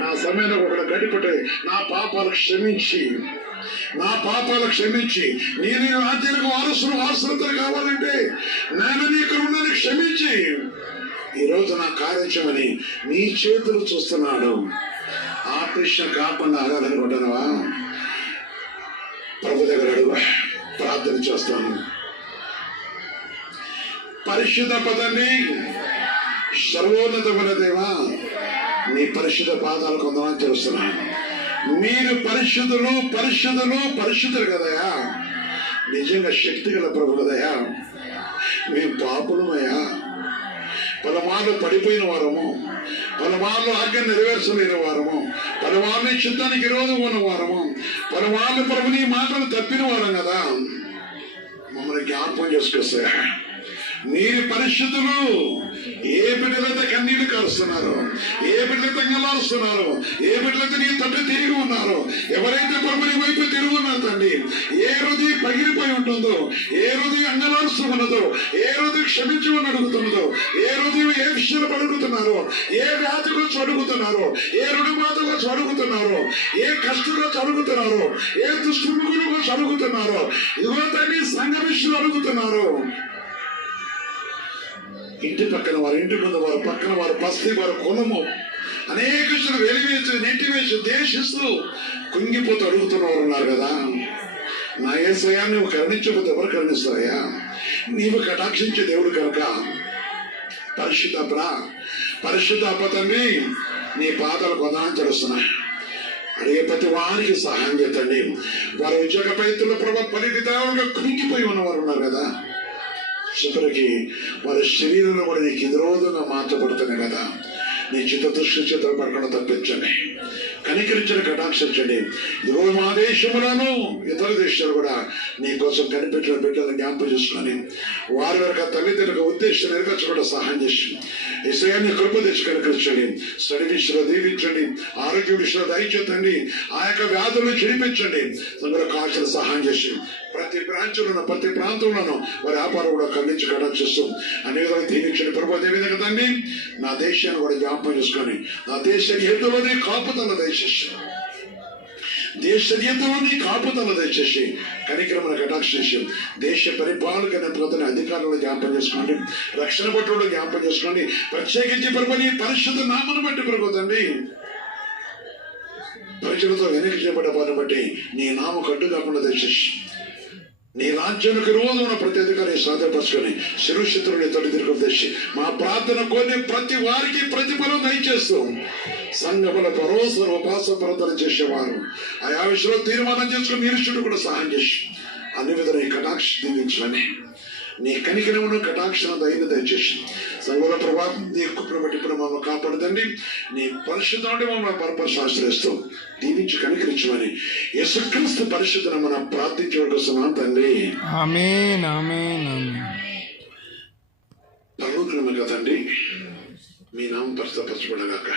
నా సమయంలో ఒకటి గడిపటే నా పాపాలు క్షమించి నేను రాజ్యానికి వారసులు కావాలంటే నేను నీకు ఉన్నది క్షమించి ఈరోజు నా కార్యమని నీ చేతులు చూస్తున్నాడు. ఆపరేషన్ కాకుండా ఆగాలనుకుంటున్నావా? ప్రభు దగ్గర అడుగు, ప్రార్థన చేస్తాను. పరిశుద్ధ పదండి, సర్వోన్నతమైన దేవా, నీ పరిశుద్ధ పాదాలు కొందమని తెలుస్తున్నాను. మీరు పరిశుద్ధులు కదయా. నిజంగా శక్తి గల ప్రభు కదయా. మేము పాపులమయ్యా, పలుమార్లు పడిపోయిన వారము, పలుమార్లు ఆజ్ఞ నెరవేర్చలేని వారము, పలుమార్లు చిత్తానికి విరోధం ఉన్న వారము, పలుమార్లు ప్రభు నీ మాటలు తప్పిన వారం కదా. మమ్మల్ని జ్ఞాపకం చేసుకొస్తాయా. మీరు పరిశుద్ధులు. ఏ బిడ్డలైతే కన్నీళ్లు కారుస్తున్నారు, ఏ బిడ్డలైతే అంగలారుస్తున్నారు, ఏ బిడ్డలైతే నీ తండ్రి తిరిగి ఉన్నారు, ఎవరైతే ప్రభుని వైపు తిరిగి ఉన్నారు తండ్రి, ఏ రోజు పగిలిపోయి ఉంటుందో, ఏ రోజు అంగలారుస్తూ ఉన్నదో, ఏ రోజు క్షమించమని అడుగుతున్నదో, ఏ రోజు ఏ విషయాలు అడుగుతున్నారో, ఏ వ్యాధి గురించి అడుగుతున్నారో, ఏ రుణబాధ గురించి అడుగుతున్నారో, ఏ కష్టం గురించి అడుగుతున్నారో, ఏ దుష్టుముల గురించి అడుగుతున్నారో, ఇదిగో తండ్రి సంఘ విషయాలు అడుగుతున్నారు. ఇంటి పక్కన వారు, ఇంటి ముందు వారు, పక్కన వారు, బస్తీ వారు, కులము అనేక వెలివేసి నెట్టివేసి దేశిస్తూ కుంగిపోతూ అడుగుతున్నవారు ఉన్నారు కదా. నా యేసయ్యా, నువ్వు కరుణించకపోతే ఎవరు కరుణిస్తావయ్యా? నీవు కటాక్షించే దేవుడు కనుక పరిశుద్ధ తండ్రి, నీ పాదాలు కొందామని తెలుస్తున్నాయి. అడిగే ప్రతి వారికి సహాయం చేతండి. వారి ఉద్యోగ ప్రయత్నంలో ప్రభావ పని విధానంగా కుంగిపోయి ఉన్నవారు ఉన్నారు కదా. చివరికి వారి శరీరంలో కూడా నీకు విరోధంగా మార్చబడుతున్నాయి కదా. నీ చిత్తదృష్టి చేతులు పడకుండా తప్పించండి, కనికరించని కటాక్షించండి. ఈరోజు మా దేశంలోనూ ఇతర దేశాలు కూడా నీ కోసం కనిపెట్టిన బిడ్డలను జ్ఞాపకం చేసుకొని వారి వరకు తల్లిదండ్రుల ఉద్దేశం నెరవేర్చకుండా సహాయం చేసి ఈసాన్ని కృప తెచ్చి కనికరించండి. స్టడీ విషయంలో దీవించండి, ఆరోగ్య విషయంలో దయచేతండి, ఆ యొక్క వ్యాధులను చెడిపించండి. సంఘంలో కాల్చిన సహాయం చేసి ప్రతి బ్రాంచ్లోనూ ప్రతి ప్రాంతంలోనూ వారి వ్యాపారం కూడా ఖండించి కటాక్షిస్తూ అన్ని విధాలు దీవించండి. ప్రభు అదే విధంగా తండ్రి నా దేశాన్ని కూడా జ్ఞాపకం చేసుకొని నా దేశాన్ని ఎదులోనే కాపుతల దయచేసి, కాపుతల దయచేసి కనికరమైన కటాక్షించి దేశ పరిపాలన ప్రధాన అధికారులను జ్ఞాపకం చేసుకోండి, రక్షణ పట్టుడు జ్ఞాపకం చేసుకోండి. ప్రత్యేకించి ప్రభుని పరిశుద్ధ నామను బట్టి ప్రభుత్వండి ప్రజలతో వెనక్కి చేయబడ్డ వారిని బట్టి నీ నామ కట్టు కాకుండా దయచేసి నీ రాజ్యానికి రోజు ఉన్న ప్రతి అధికారి సాధ్యపరచుకొని శిరుశత్రుని తల్లిదండ్రులకు తెచ్చి మా ప్రార్థన కొన్ని ప్రతి వారికి ప్రతిఫలం దయచేస్తూ సంఘముల ఉపాస ప్రార్థన చేసేవారు ఆయా విషయంలో తీర్మానం చేసుకుని నిరీక్షుడు కూడా సహాయం చేసి అన్ని విధాలు ఈ కటాక్ష దీవించమని నీ కనికరమును కటాక్షణ దైన దయచేసి సంఘంలో ప్రభావం నీ కుప్పను బట్టి ఇప్పుడు మమ్మల్ని కాపాడుతండి. నీ పరిశుద్ధుడి మమ్మల్ని పరపరచు ఆశ్రయిస్తూ దీవించి కనికరించమని యేసుక్రీస్తు పరిశుద్ధుని మనం ప్రార్థించవలసిన తండ్రి. ఆమేన్ ఆమేన్ ఆమేన్. పరలోకమున తండ్రి, మీ నామం పరిశుద్ధపరచబడుగాక.